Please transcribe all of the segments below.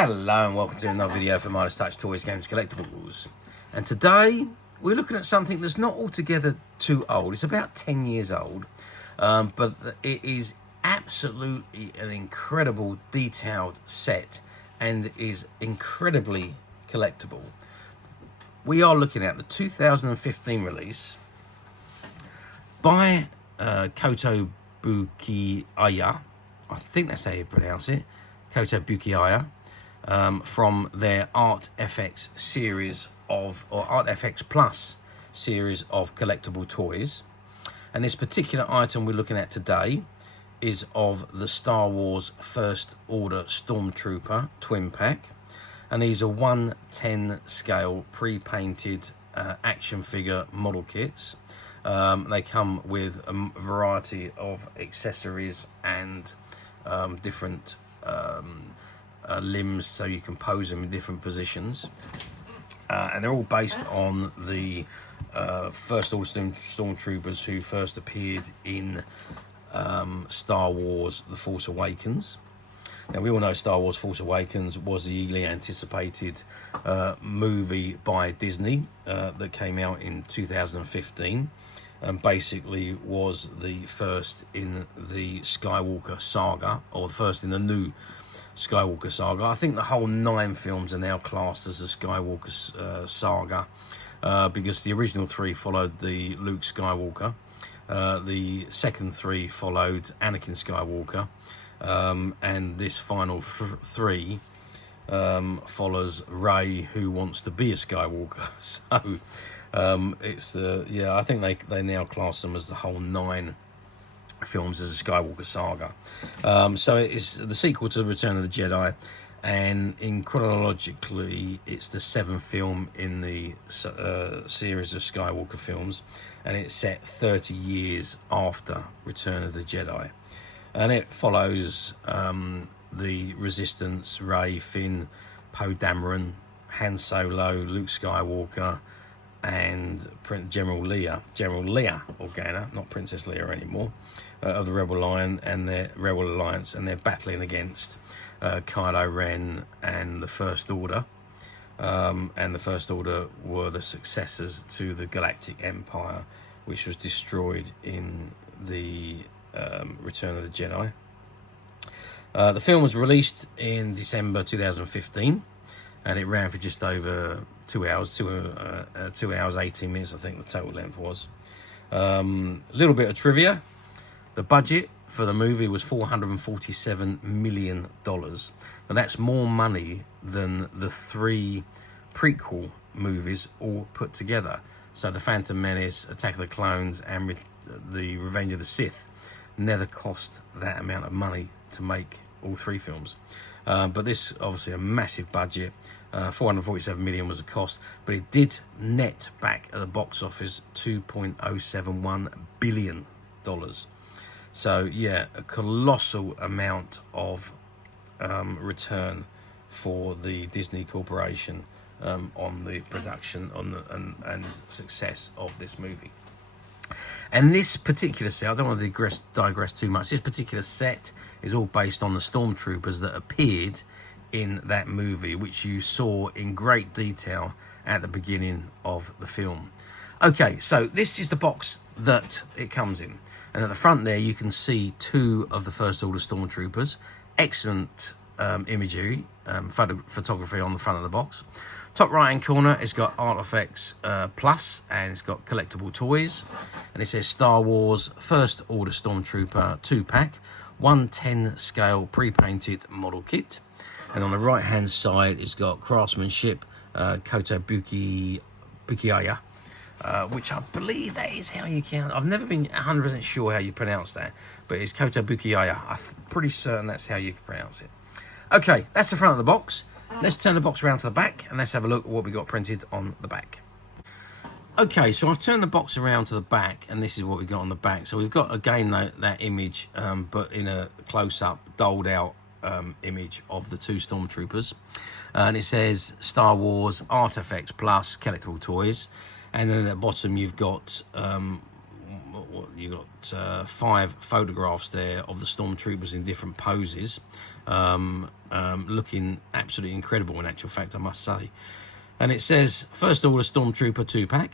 Hello and welcome to another video for Midas Touch Toys, Games, Collectibles. And today we're looking at something that's not altogether too old. It's about 10 years old, but it is absolutely an incredible detailed set and is incredibly collectible. We are looking at the 2015 release by Kotobukiya. I think that's how you pronounce it. Kotobukiya. From their ARTFX series of, or ARTFX Plus series of collectible toys. And this particular item we're looking at today is of the Star Wars First Order Stormtrooper twin pack. And these are 1/10 scale pre-painted action figure model kits. They come with a variety of accessories and different limbs, so you can pose them in different positions, and they're all based on the First Order Stormtroopers who first appeared in Star Wars The Force Awakens. Now we all know Star Wars Force Awakens was the eagerly anticipated movie by Disney that came out in 2015 and basically was the first in the Skywalker saga, or the first in the new Skywalker saga. I think the whole 9 films are now classed as the Skywalker saga because the original 3 followed the Luke Skywalker, the second 3 followed Anakin Skywalker, and this final 3 follows Rey, who wants to be a Skywalker. So it's the I think they now class them as the whole 9 films as a Skywalker saga. So it is the sequel to Return of the Jedi, and in chronologically it's the 7th film in the series of Skywalker films, and it's set 30 years after Return of the Jedi, and it follows the Resistance, Rey, Finn, Poe Dameron, Han Solo, Luke Skywalker, and General Leia Organa, not Princess Leia anymore, of the Rebel Alliance, and they're battling against Kylo Ren and the First Order. And the First Order were the successors to the Galactic Empire, which was destroyed in the Return of the Jedi. The film was released in December 2015, and it ran for just over 2 hours, 2 hours 18 minutes, I think the total length was. A little bit of trivia. The budget for the movie was $447 million. Now that's more money than the 3 prequel movies all put together. So The Phantom Menace, Attack of the Clones, and the Revenge of the Sith never cost that amount of money to make all 3 films. But this, obviously a massive budget. 447 million was the cost, but it did net back at the box office $2.071 billion. So yeah, a colossal amount of return for the Disney Corporation on the production and success of this movie. And this particular set, I don't want to digress too much, this particular set is all based on the Stormtroopers that appeared in that movie, which you saw in great detail at the beginning of the film. Okay, so this is the box that it comes in. And at the front there, you can see 2 of the First Order Stormtroopers. Excellent imagery, photography on the front of the box. Top right-hand corner, it's got ARTFX Plus, and it's got collectible toys. And it says Star Wars First Order Stormtrooper 2-pack, 1/10 scale pre-painted model kit. And on the right-hand side, it's got craftsmanship, Kotobukiya, which I believe that is how you count. I've never been 100% sure how you pronounce that, but it's Kotobukiya. I'm pretty certain that's how you pronounce it. Okay, that's the front of the box. Let's turn the box around to the back, and let's have a look at what we got printed on the back. Okay, so I've turned the box around to the back, and this is what we got on the back. So we've got, again, that image, but in a close-up, doled-out image of the 2 Stormtroopers. And it says Star Wars ARTFX Plus collectible toys. And then at the bottom, you've got got 5 photographs there of the Stormtroopers in different poses, looking absolutely incredible in actual fact, I must say. And it says First Order Stormtrooper 2-pack.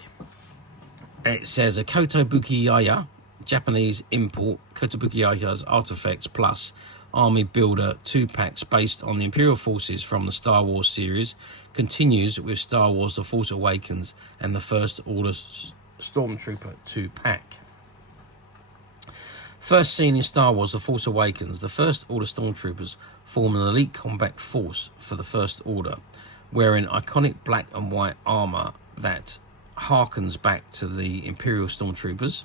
It says a Kotobukiya, Japanese import, Kotobukiya's ARTFX Plus Army Builder 2-packs based on the Imperial forces from the Star Wars series, continues with Star Wars The Force Awakens and the First Order Stormtrooper 2-pack. First seen in Star Wars The Force Awakens, the First Order Stormtroopers form an elite combat force for the First Order, wearing iconic black and white armour that harkens back to the Imperial Stormtroopers,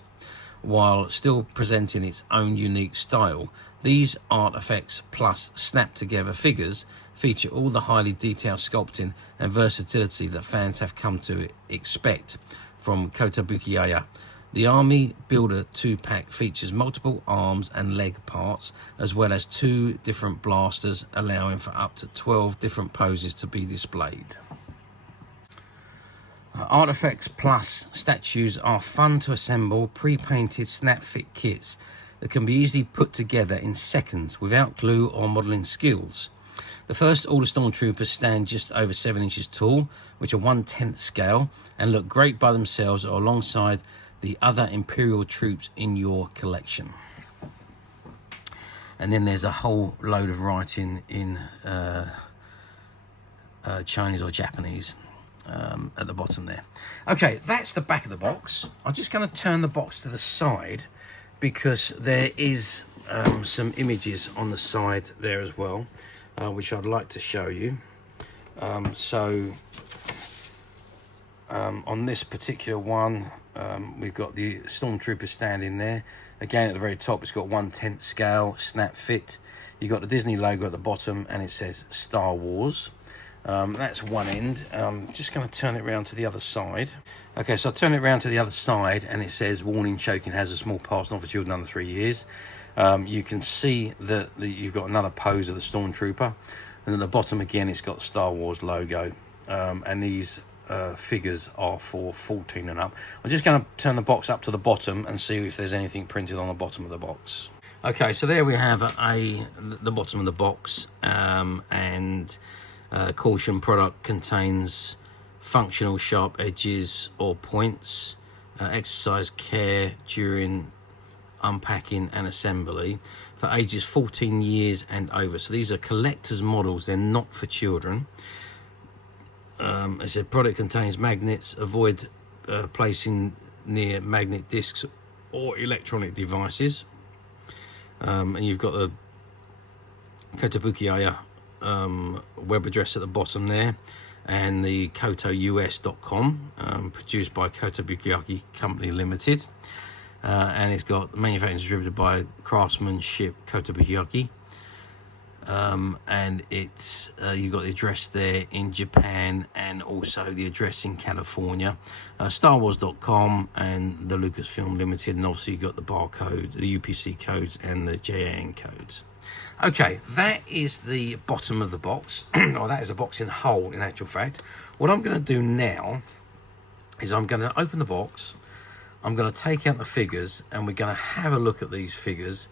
while still presenting its own unique style. These ARTFX Plus snap-together figures feature all the highly detailed sculpting and versatility that fans have come to expect from Kotobukiya. The Army Builder 2-pack features multiple arms and leg parts, as well as 2 different blasters, allowing for up to 12 different poses to be displayed. ARTFX Plus statues are fun to assemble, pre-painted snap-fit kits that can be easily put together in seconds without glue or modelling skills. The First Order Stormtroopers stand just over 7 inches tall, which are 1/10 scale, and look great by themselves or alongside the other Imperial troops in your collection. And then there's a whole load of writing in Chinese or Japanese at the bottom there. Okay, that's the back of the box. I'm just going to turn the box to the side because there is some images on the side there as well, which I'd like to show you. On this particular one, we've got the Stormtrooper standing there. Again, at the very top, it's got 1/10 scale, snap fit. You've got the Disney logo at the bottom, and it says Star Wars. That's one end. I'm just going to turn it around to the other side. Okay, so I turn it around to the other side, and it says warning: choking has a small parts not for children under 3 years. You can see that you've got another pose of the Stormtrooper, and at the bottom again, it's got the Star Wars logo. And these figures are for 14 and up. I'm just going to turn the box up to the bottom and see if there's anything printed on the bottom of the box. Okay, so there we have the bottom of the box, and caution: product contains functional sharp edges or points. Exercise care during unpacking and assembly for ages 14 years and over. So these are collector's models, they're not for children. It said product contains magnets, avoid placing near magnet discs or electronic devices. And you've got the Kotobukiya web address at the bottom there, and the kotous.com, produced by Kotobukiya Company Limited, and it's got manufactured and distributed by Craftsmanship Kotobukiya, and it's you've got the address there in Japan and also the address in California, starwars.com and the Lucasfilm Limited, and obviously you've got the barcode, the UPC codes and the JAN codes. Okay, that is the bottom of the box, or that is the box in whole in actual fact. What I'm going to do now is I'm going to open the box, I'm going to take out the figures, and we're going to have a look at these figures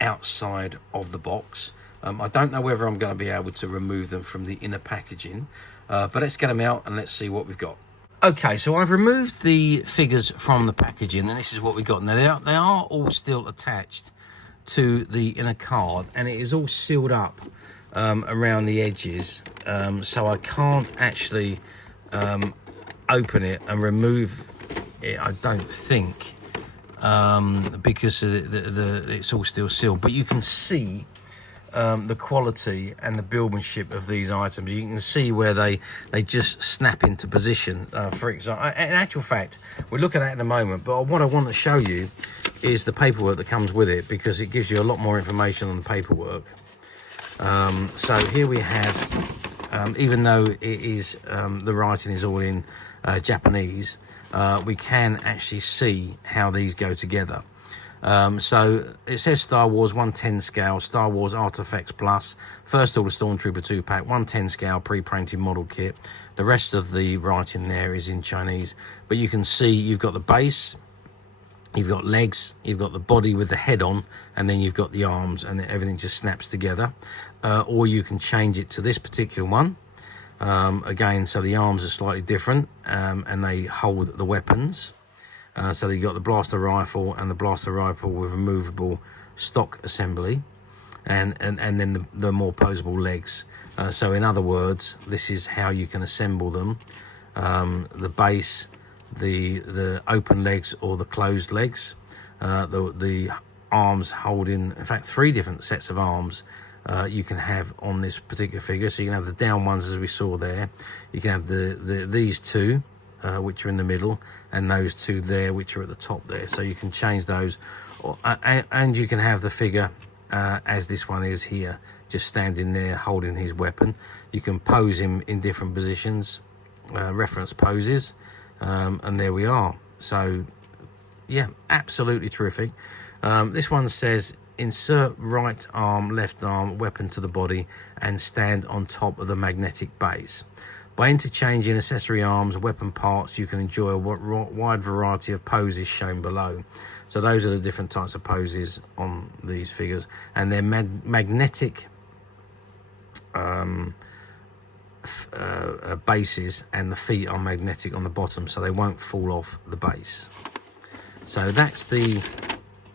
outside of the box. I don't know whether I'm going to be able to remove them from the inner packaging, but let's get them out and let's see what we've got. Okay, so I've removed the figures from the packaging, and this is what we've got. Now, they are all still attached to the inner card, and it is all sealed up around the edges, so I can't actually open it and remove it, I don't think, because it's all still sealed. But you can see the quality and the buildmanship of these items. You can see where they just snap into position. For example, in actual fact, we'll look at that in a moment, but what I want to show you is the paperwork that comes with it, because it gives you a lot more information on the paperwork. So here we have, even though it is the writing is all in Japanese, we can actually see how these go together. So it says Star Wars 1/10 scale, Star Wars ARTFX Plus, First Order Stormtrooper 2-pack, 1/10 scale pre-painted model kit. The rest of the writing there is in Chinese, but you can see you've got the base, You've got legs, you've got the body with the head on, and then you've got the arms, and everything just snaps together. Or you can change it to this particular one. Again, so the arms are slightly different, and they hold the weapons. So you've got the blaster rifle and the blaster rifle with removable stock assembly, and then the more posable legs. So in other words, this is how you can assemble them. The base, the open legs or the closed legs, the arms holding, in fact, 3 different sets of arms you can have on this particular figure. So you can have the down ones as we saw there. You can have these 2 which are in the middle, and those 2 there which are at the top there. So you can change those, and you can have the figure as this one is here, just standing there holding his weapon. You can pose him in different positions, reference poses, and there we are. So yeah, absolutely terrific. This one says insert right arm, left arm weapon to the body and stand on top of the magnetic base. By interchanging accessory arms, weapon parts, you can enjoy a wide variety of poses shown below. So those are the different types of poses on these figures, and they're magnetic bases, and the feet are magnetic on the bottom, so they won't fall off the base. So that's the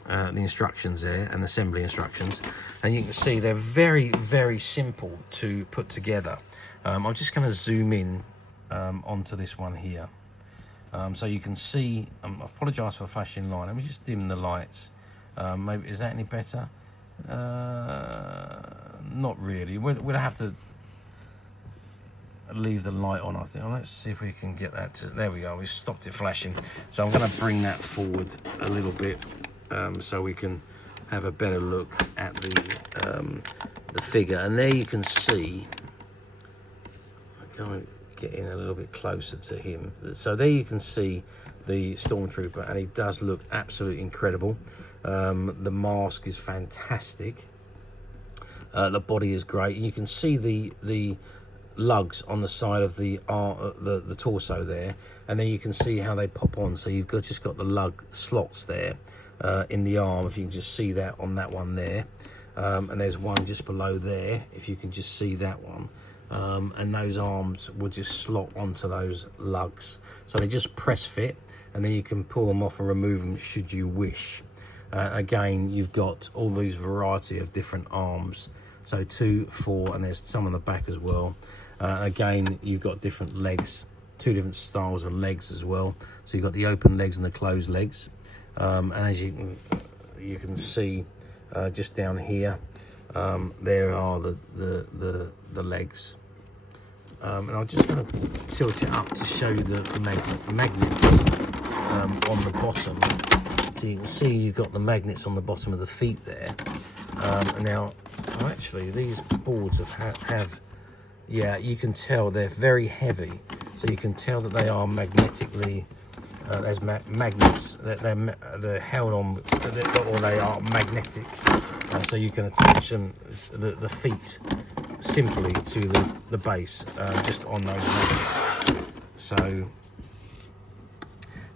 instructions there, and assembly instructions, and you can see they're very, very simple to put together. I'm just going to zoom in onto this one here, so you can see. I apologise for flashing light. Let me just dim the lights. Maybe, is that any better? Not really. We'll have to leave the light on, I think. Well, let's see if we can get that to, there we go, we stopped it flashing. So I'm going to bring that forward a little bit, so we can have a better look at the figure. And there you can see, I'm going to get in a little bit closer to him. So there you can see the Stormtrooper, and he does look absolutely incredible. The mask is fantastic. The body is great. You can see the lugs on the side of the torso there, and then you can see how they pop on. So you've just got the lug slots there in the arm, if you can just see that on that one there, and there's one just below there, if you can just see that one, and those arms will just slot onto those lugs, so they just press fit, and then you can pull them off and remove them should you wish. Again, you've got all these variety of different arms, so 2, 4, and there's some on the back as well. Again, you've got different legs, 2 different styles of legs as well. So you've got the open legs and the closed legs. And as you can see, just down here, there are the legs. And I'm just going to tilt it up to show you the magnets on the bottom. So you can see you've got the magnets on the bottom of the feet there. And now, actually, these boards have, yeah, you can tell they're very heavy. So you can tell that they are magnetically, there's magnets, they're held on, or they are magnetic. So you can attach them, the feet, simply to the base, just on those magnets. So,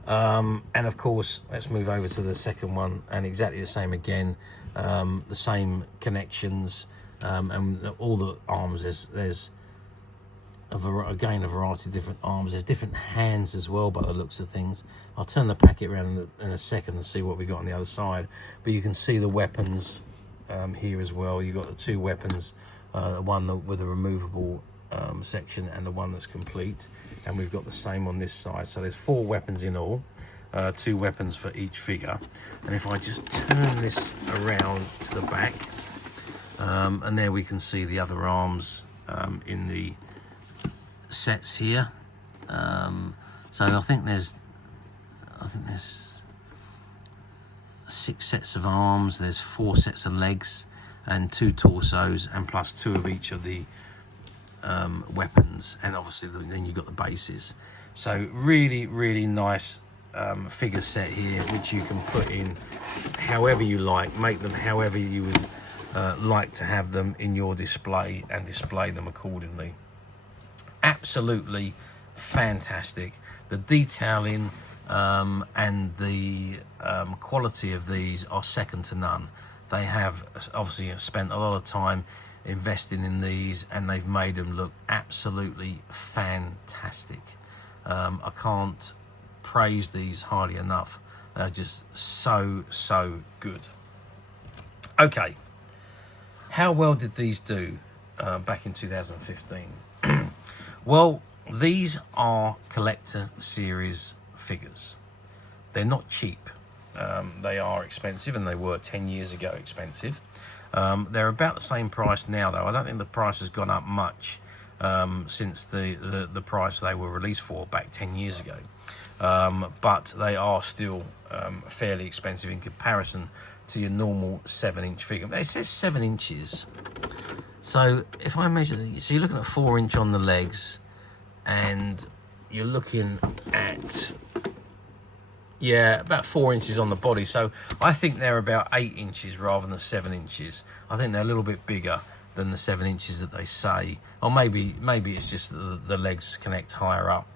and of course, let's move over to the second one, and exactly the same again. The same connections, and all the arms, there's again a variety of different arms. There's different hands as well by the looks of things. I'll turn the packet around in a second and see what we got on the other side, but you can see the weapons here as well. You've got the 2 weapons, one with a removable section and the one that's complete, and we've got the same on this side. So there's 4 weapons in all. 2 weapons for each figure. And if I just turn this around to the back, and there we can see the other arms in the sets here. So I think there's 6 sets of arms, there's 4 sets of legs and 2 torsos, and plus 2 of each of the weapons, and obviously then you've got the bases. So really, really nice figure set here, which you can put in however you like, make them however you would like to have them in your display, and display them accordingly. Absolutely fantastic. The detailing and the quality of these are second to none. They have obviously spent a lot of time investing in these, and they've made them look absolutely fantastic. I can't praise these highly enough. They're just so good. Okay, how well did these do back in 2015? Well, these are collector series figures. They're not cheap. They are expensive, and they were 10 years ago expensive. They're about the same price now, though. I don't think the price has gone up much since the price they were released for back 10 years ago. But they are still fairly expensive in comparison to your normal 7-inch figure. It says 7 inches. So if I measure these, so you're looking at 4-inch on the legs, and you're looking at, yeah, about 4 inches on the body. So I think they're about 8 inches rather than 7 inches. I think they're a little bit bigger than the 7 inches that they say. Or maybe it's just the legs connect higher up.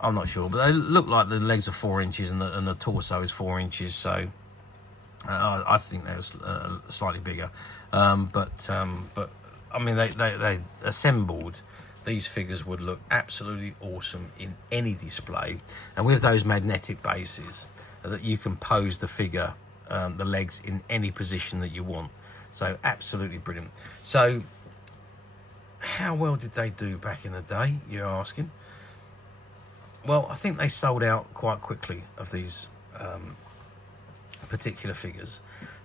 I'm not sure, but they look like the legs are 4 inches and the torso is 4 inches. So I think they're slightly bigger. But I mean, they assembled. These figures would look absolutely awesome in any display, and with those magnetic bases that you can pose the figure, the legs in any position that you want. So absolutely brilliant. So how well did they do back in the day, you're asking? Well, I think they sold out quite quickly of these particular figures.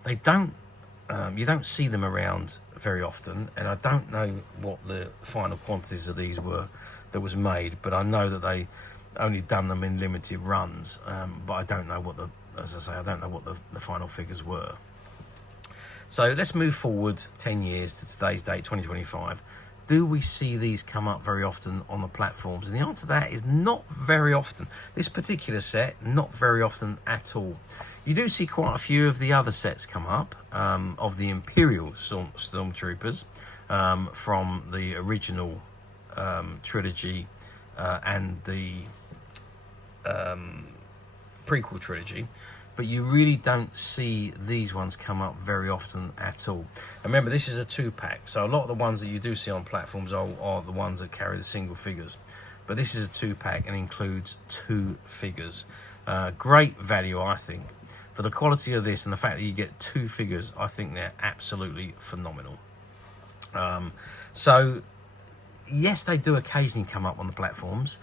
They don't you don't see them around very often, and I don't know what the final quantities of these were that was made, but I know that they only done them in limited runs, but I don't know what as I say, I don't know what the final figures were. So let's move forward 10 years to today's date, 2025. Do we see these come up very often on the platforms? And the answer to that is not very often. This particular set, not very often at all. You do see quite a few of the other sets come up, of the Imperial Stormtroopers, from the original trilogy and the prequel trilogy. But you really don't see these ones come up very often at all. And remember, this is a 2-pack, so a lot of the ones that you do see on platforms are the ones that carry the single figures. But this is a 2-pack and includes 2 figures. Great value, I think. For the quality of this and the fact that you get 2 figures, I think they're absolutely phenomenal. So, yes, they do occasionally come up on the platforms.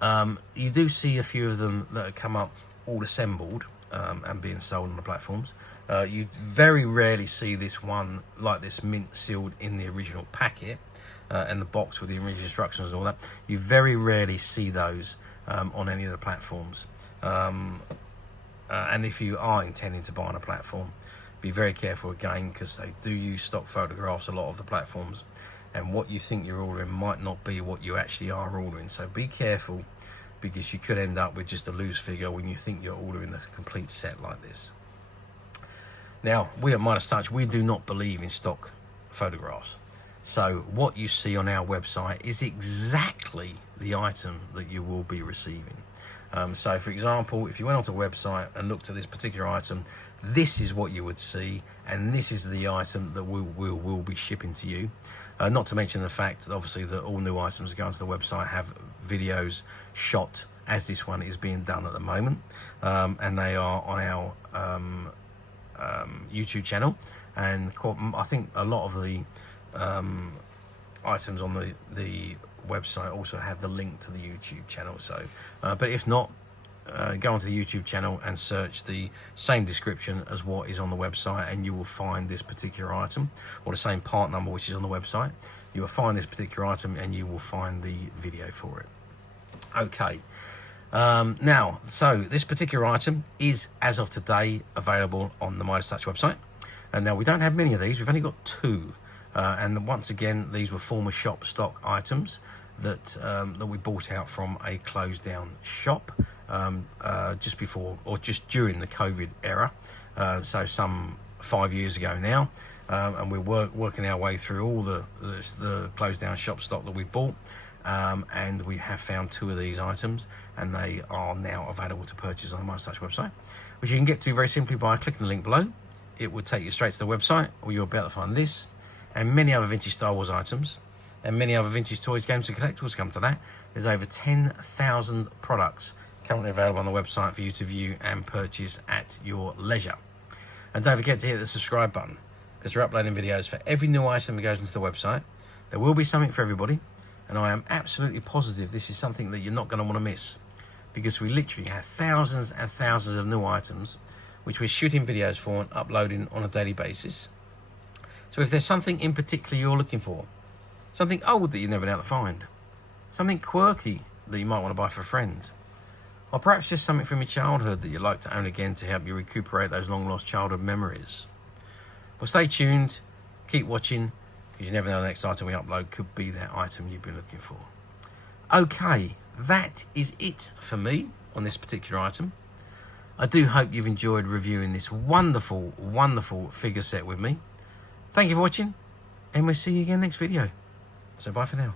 You do see a few of them that come up all assembled, and being sold on the platforms. You very rarely see this one like this mint sealed in the original packet and the box with the original instructions and all that. You very rarely see those on any of the platforms. And if you are intending to buy on a platform, be very careful again, because they do use stock photographs, a lot of the platforms, and what you think you're ordering might not be what you actually are ordering. So be careful, because you could end up with just a loose figure when you think you're ordering a complete set like this. Now, we at Midas Touch, we do not believe in stock photographs. So what you see on our website is exactly the item that you will be receiving. So for example, if you went onto a website and looked at this particular item, this is what you would see, and this is the item that we'll be shipping to you. Not to mention the fact that obviously that all new items going to the website have videos shot as this one is being done at the moment, and they are on our YouTube channel, and I think a lot of the items on the website also have the link to the YouTube channel. So but if not, go onto the YouTube channel and search the same description as what is on the website, and you will find this particular item, or the same part number which is on the website. You will find this particular item, and you will find the video for it. Okay, now, so this particular item is, as of today, available on the Midas Touch website. And now we don't have many of these, we've only got 2. And once again, these were former shop stock items that we bought out from a closed down shop just before, or just during the COVID era, so some 5 years ago now, and we're working our way through all the closed down shop stock that we bought, and we have found 2 of these items, and they are now available to purchase on the Midas Touch website, which you can get to very simply by clicking the link below. It will take you straight to the website, or you'll be able to find this and many other vintage Star Wars items and many other vintage toys, games and collectibles. Come to that, there's over 10,000 products currently available on the website for you to view and purchase at your leisure. And don't forget to hit the subscribe button, because we're uploading videos for every new item that goes into the website. There will be something for everybody, and I am absolutely positive this is something that you're not going to want to miss, because we literally have thousands and thousands of new items which we're shooting videos for and uploading on a daily basis. So if there's something in particular you're looking for, something old that you've never been able to find, something quirky that you might want to buy for a friend, or perhaps just something from your childhood that you'd like to own again to help you recuperate those long lost childhood memories, well, stay tuned, keep watching, because you never know the next item we upload could be that item you've been looking for. Okay, that is it for me on this particular item. I do hope you've enjoyed reviewing this wonderful, wonderful figure set with me. Thank you for watching, and we'll see you again next video. So bye for now.